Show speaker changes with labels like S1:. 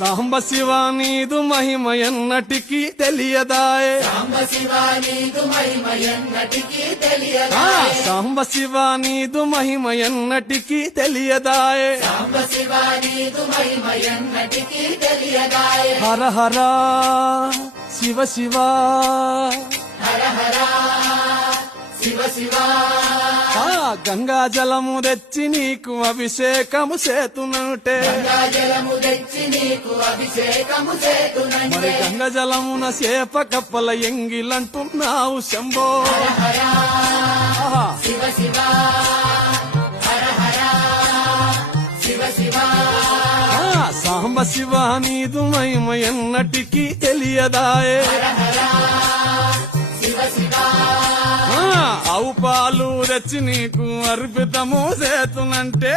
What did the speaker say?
S1: సాంబ శివ నీదు మహిమ ఎన్నటికీ తెలియదాయే.
S2: సాంబ శివ నీదు మహిమ ఎన్నటికీ
S1: ఆ,
S2: తెలియదా
S1: సాంబ శివ నీదు మహిమ ఎన్నటికీ తెలియదాయే.
S2: సాంబ శివ నీదు మహిమ ఎన్నటికీ తెలియదాయ.
S1: హర హర శివ శివ.
S2: హర హర శివ శివ.
S1: గంగా జలము తెచ్చి నీకు అభిషేకము చేతునంటే
S2: జలము తెచ్చి నీకు అభిషేకము
S1: మరి గంగ జలమున సేప కప్పల ఎంగిలంటున్నావు శంభో. ఆహా.
S2: శివ శివ హర హర శివ శివ.
S1: ఆ, సాంబ శివ నీదు మహిమ ఎన్నటికీ తెలియదాయే. ఆవు పాలు తెచ్చి నీకు అర్పితము చేతునంటే